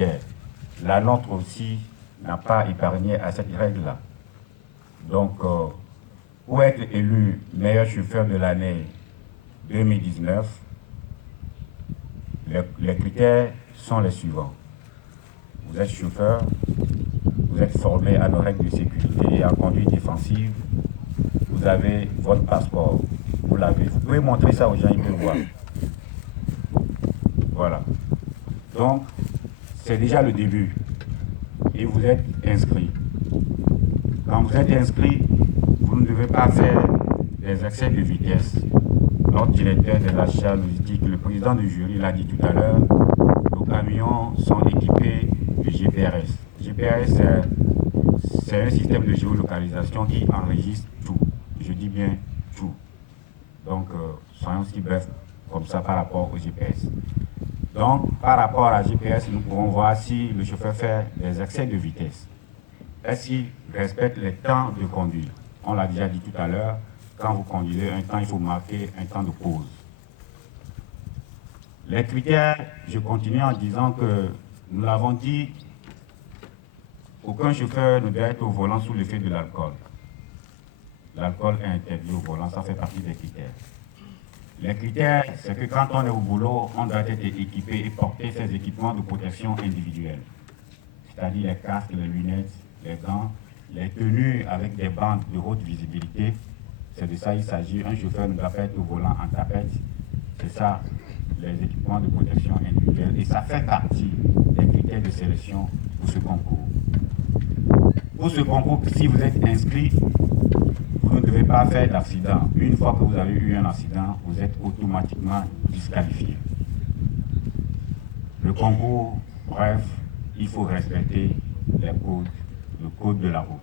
critères. La nôtre aussi n'a pas épargné à cette règle-là. Donc, pour être élu meilleur chauffeur de l'année 2019, les critères sont les suivants. Vous êtes chauffeur, vous êtes formé à nos règles de sécurité et en conduite défensive, vous avez votre passeport, vous l'avez. Vous pouvez montrer ça aux gens, ils peuvent voir. Voilà. Donc, c'est déjà le début. Et vous êtes inscrit. Quand vous êtes inscrit, vous ne devez pas faire des excès de vitesse. Notre directeur de l'achat nous dit que le président du jury l'a dit tout à l'heure, nos camions sont équipés de GPRS. GPRS, c'est un système de géolocalisation qui enregistre tout. Je dis bien tout. Donc, soyons si brefs comme ça par rapport au GPS. Donc, par rapport à la GPS, nous pouvons voir si le chauffeur fait des excès de vitesse. Est-ce qu'il respecte les temps de conduite? On l'a déjà dit tout à l'heure, quand vous conduisez un temps, il faut marquer un temps de pause. Les critères, je continue en disant que nous l'avons dit, aucun chauffeur ne doit être au volant sous l'effet de l'alcool. L'alcool est interdit au volant, ça fait partie des critères. Les critères, c'est que quand on est au boulot, on doit être équipé et porter ses équipements de protection individuelle. C'est-à-dire les casques, les lunettes, les gants, les tenues avec des bandes de haute visibilité. C'est de ça qu'il s'agit. Un chauffeur ne doit pas être au volant en tapette. C'est ça, les équipements de protection individuelle. Et ça fait partie des critères de sélection pour ce concours. Pour ce concours, si vous êtes inscrit, vous ne devez pas faire d'accident. Une fois que vous avez eu un accident, vous êtes automatiquement disqualifié. Le concours, bref, il faut respecter les codes, le code de la route.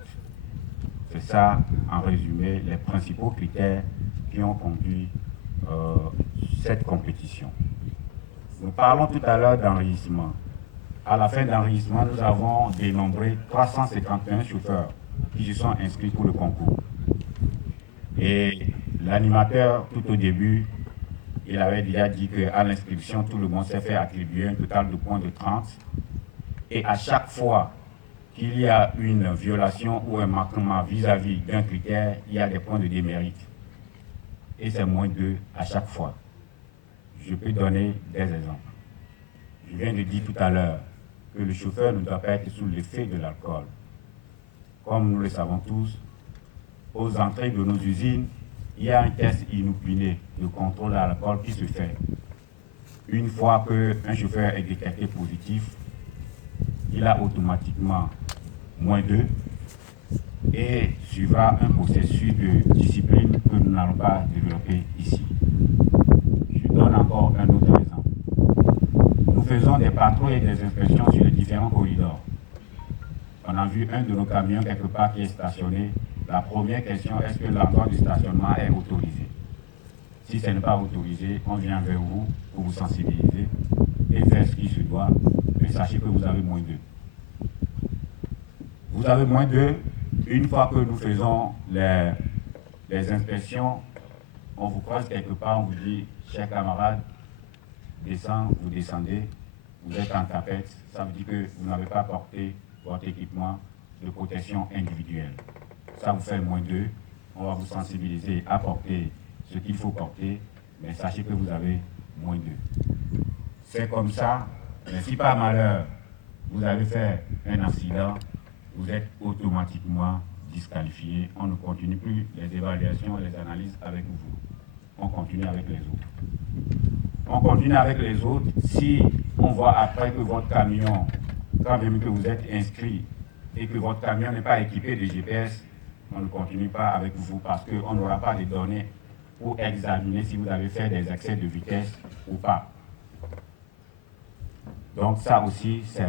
C'est ça, en résumé, les principaux critères qui ont conduit cette compétition. Nous parlons tout à l'heure d'enregistrement. À la fin d'enregistrement, nous avons dénombré 351 chauffeurs qui se sont inscrits pour le concours. Et l'animateur, tout au début, il avait déjà dit qu'à l'inscription, tout le monde s'est fait attribuer un total de points de 30. Et à chaque fois qu'il y a une violation ou un manquement vis-à-vis d'un critère, il y a des points de démérite. Et c'est moins 2 à chaque fois. Je peux donner des exemples. Je viens de dire tout à l'heure que le chauffeur ne doit pas être sous l'effet de l'alcool. Comme nous le savons tous, aux entrées de nos usines, il y a un test inopiné de contrôle à l'alcool qui se fait. Une fois qu'un chauffeur est détecté positif, il a automatiquement moins 2 et suivra un processus de discipline que nous n'allons pas développer ici. Je donne encore un autre exemple. Nous faisons des patrouilles et des inspections sur les différents corridors. On a vu un de nos camions quelque part qui est stationné. La première question, est-ce que l'endroit du stationnement est autorisé? Si ce n'est pas autorisé, on vient vers vous pour vous sensibiliser et faire ce qui se doit. Mais sachez que vous avez moins 2. Vous avez moins 2. Une fois que nous faisons les inspections, on vous croise quelque part, on vous dit, cher camarade, descend, vous descendez, vous êtes en tapette, ça veut dire que vous n'avez pas porté votre équipement de protection individuelle. Ça vous fait moins 2, on va vous sensibiliser à porter ce qu'il faut porter, mais sachez que vous avez moins 2. C'est comme ça, mais si par malheur, vous avez fait un accident, vous êtes automatiquement disqualifié. On ne continue plus les évaluations, les analyses avec vous. On continue avec les autres. On continue avec les autres. Si on voit après que votre camion, quand même que vous êtes inscrit et que votre camion n'est pas équipé de GPS, on ne continue pas avec vous parce qu'on n'aura pas les données pour examiner si vous avez fait des excès de vitesse ou pas. Donc ça aussi, c'est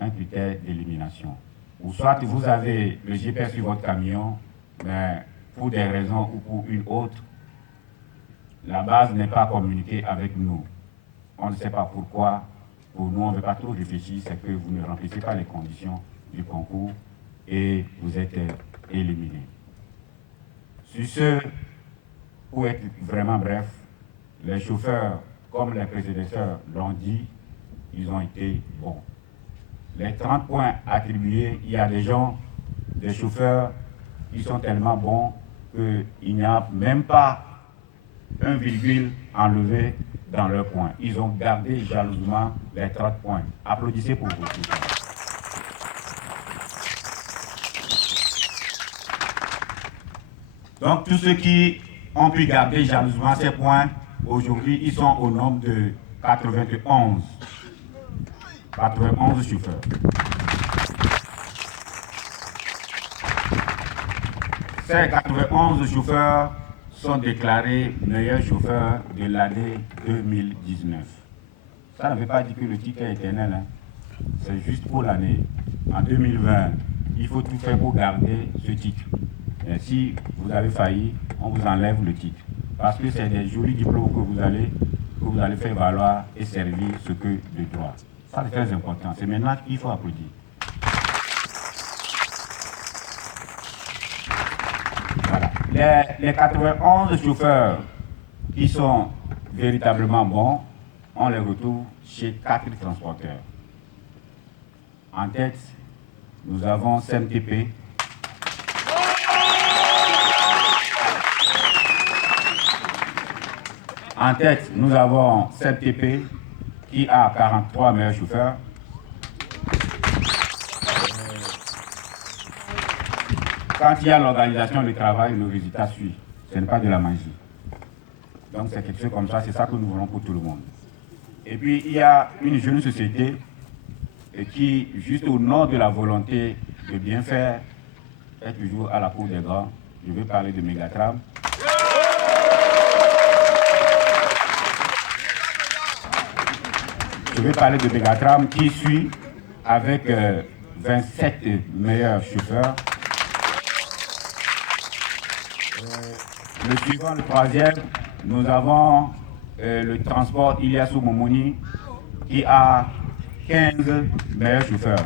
un critère d'élimination. Ou soit vous avez le GPS sur votre camion, mais pour des raisons ou pour une autre, la base n'est pas communiquée avec nous. On ne sait pas pourquoi. Pour nous, on ne veut pas trop réfléchir, c'est que vous ne remplissez pas les conditions du concours et vous êtes éliminé. Sur ce, pour être vraiment bref, les chauffeurs, comme les prédécesseurs l'ont dit, ils ont été bons. les 30 points attribués, il y a des gens, des chauffeurs qui sont tellement bons qu'il n'y a même pas un virgule enlevé dans leur point. Ils ont gardé jalousement les 30 points. Applaudissez pour vous. Donc tous ceux qui ont pu garder jalousement ces points, aujourd'hui ils sont au nombre de 91. 91 chauffeurs. Ces 91 chauffeurs sont déclarés meilleurs chauffeurs de l'année 2019. Ça ne veut pas dire que le titre est éternel, hein. C'est juste pour l'année. En 2020, il faut tout faire pour garder ce titre. Et si vous avez failli, on vous enlève le titre. Parce que c'est des jolis diplômes que vous allez faire valoir et servir ce que de droit. Ça, c'est très important. C'est maintenant qu'il faut applaudir. Voilà. Les 91 chauffeurs qui sont véritablement bons, on les retrouve chez 4 transporteurs. En tête, nous avons CMTP. En tête, nous avons CMTP qui a 43 meilleurs chauffeurs. Quand il y a l'organisation du travail, le résultat suit. Ce n'est pas de la magie. Donc c'est quelque chose comme ça, c'est ça que nous voulons pour tout le monde. Et puis il y a une jeune société qui, juste au nom de la volonté de bien faire, est toujours à la cour des grands. Je veux parler de Mégatram. Je vais parler de Mégatram qui suit avec 27 meilleurs chauffeurs. Le suivant, le troisième, nous avons le transport Iliassou Momoni qui a 15 meilleurs chauffeurs.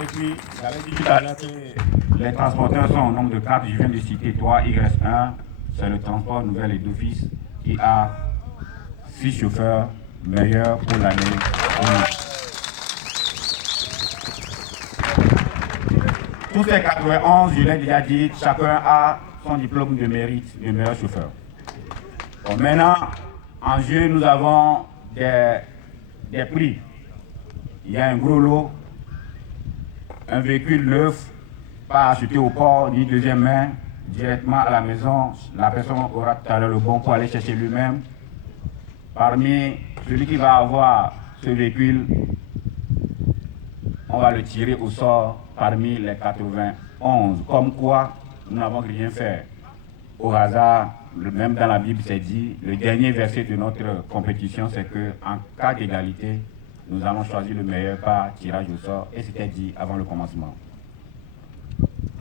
Et puis, j'avais dit tout à l'heure que les transporteurs sont au nombre de 4. Je viens de citer 3, Y1. C'est le transport Nouvelle et d'Office qui a 6 chauffeurs meilleurs pour l'année. Tous ces 91, je l'ai déjà dit, chacun a son diplôme de mérite de meilleur chauffeur. Bon, maintenant, en jeu, nous avons des prix. Il y a un gros lot, un véhicule neuf, pas acheté au port, ni deuxième main, directement à la maison. La personne aura tout à l'heure le bon pour aller chercher lui-même. Parmi celui qui va avoir ce véhicule, on va le tirer au sort parmi les 91. Comme quoi, nous n'avons rien fait au hasard. Même dans la Bible, c'est dit, le dernier verset de notre compétition, c'est qu'en cas d'égalité, nous allons choisir le meilleur par tirage au sort. Et c'était dit avant le commencement.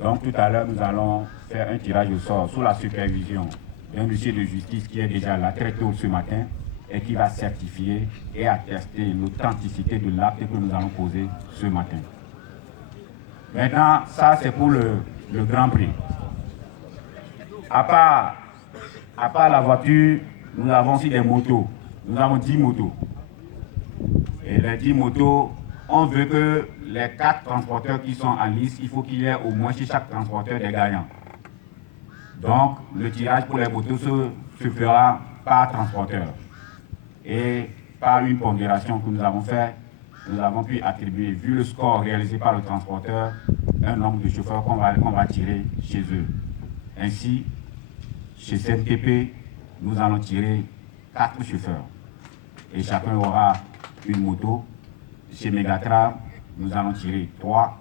Donc tout à l'heure, nous allons faire un tirage au sort sous la supervision d'un huissier de justice qui est déjà là très tôt ce matin et qui va certifier et attester l'authenticité de l'acte que nous allons poser ce matin. Maintenant, ça c'est pour le Grand Prix. À part la voiture, nous avons aussi des motos. Nous avons 10 motos. Et les 10 motos, on veut que les 4 transporteurs qui sont en lice, il faut qu'il y ait au moins chez chaque transporteur des gagnants. Donc, le tirage pour les motos se fera par transporteur. Et par une pondération que nous avons faite, nous avons pu attribuer, vu le score réalisé par le transporteur, un nombre de chauffeurs qu'on va tirer chez eux. Ainsi, chez CNTP, nous allons tirer 4 chauffeurs. Et chacun aura une moto. Chez Mégatram, nous allons tirer 3.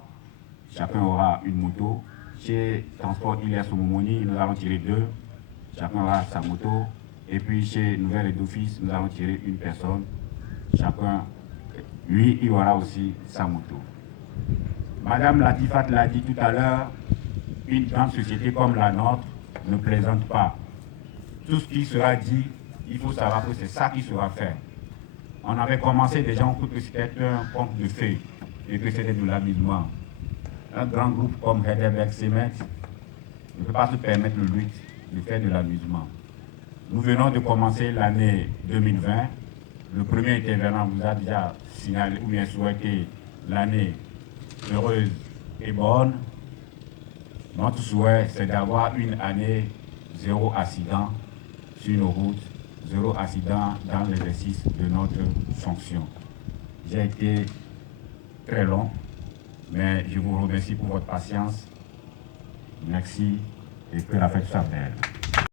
Chacun aura une moto. Chez Transport Iliassou Momoni, nous allons tirer 2. Chacun aura sa moto. Et puis chez Nouvelle et d'Office, nous allons tirer une personne. Chacun, lui, il aura aussi sa moto. Madame Latifat l'a dit tout à l'heure, une grande société comme la nôtre ne plaisante pas. Tout ce qui sera dit, il faut savoir que c'est ça qui sera fait. On avait commencé déjà, on trouve que c'était un conte de fées et que c'était de l'amusement. Un grand groupe comme Heidelberg Cement ne peut pas se permettre le luxe de faire de l'amusement. Nous venons de commencer l'année 2020. le premier intervenant vous a déjà signalé ou bien souhaité l'année heureuse et bonne. Notre souhait, c'est d'avoir une année zéro accident sur nos routes, zéro accident dans l'exercice de notre fonction. J'ai été très long, mais je vous remercie pour votre patience. Merci et que la fête soit belle.